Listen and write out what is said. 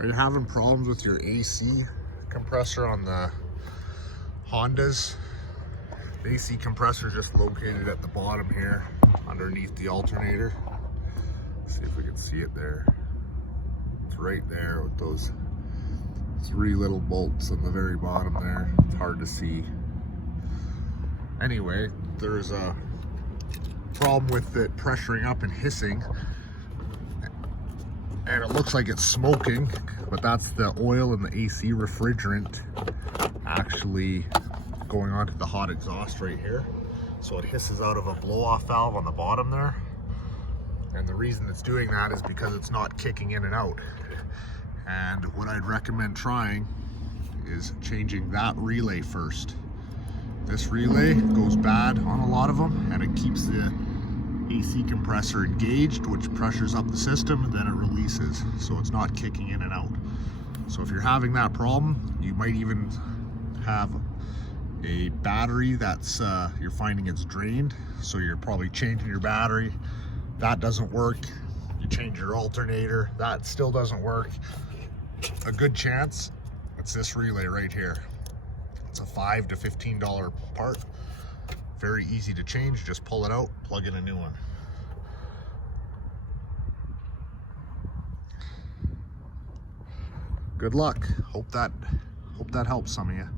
Are you having problems with your AC compressor on the Hondas? The AC compressor is just located at the bottom here, underneath the alternator. Let's see if we can see it there. It's right there with those 3 little bolts on the very bottom there. It's hard to see. Anyway, there's a problem with it pressuring up and hissing, and it looks like it's smoking, but that's the oil and the AC refrigerant actually going onto the hot exhaust right here. So it hisses out of a blow-off valve on the bottom there, and the reason it's doing that is because it's not kicking in and out. And what I'd recommend trying is changing that relay first. This relay goes bad on a lot of them, and it keeps the AC compressor engaged, which pressures up the system, and then it releases, so it's not kicking in and out. So if you're having that problem, you might even have a battery that's you're finding it's drained, so you're probably changing your battery. That doesn't work. You change your alternator, that still doesn't work. A good chance it's this relay right here. It's a $5 to $15 part. Very easy to change. Just pull it out, plug in a new one. Good luck. Hope that helps some of you.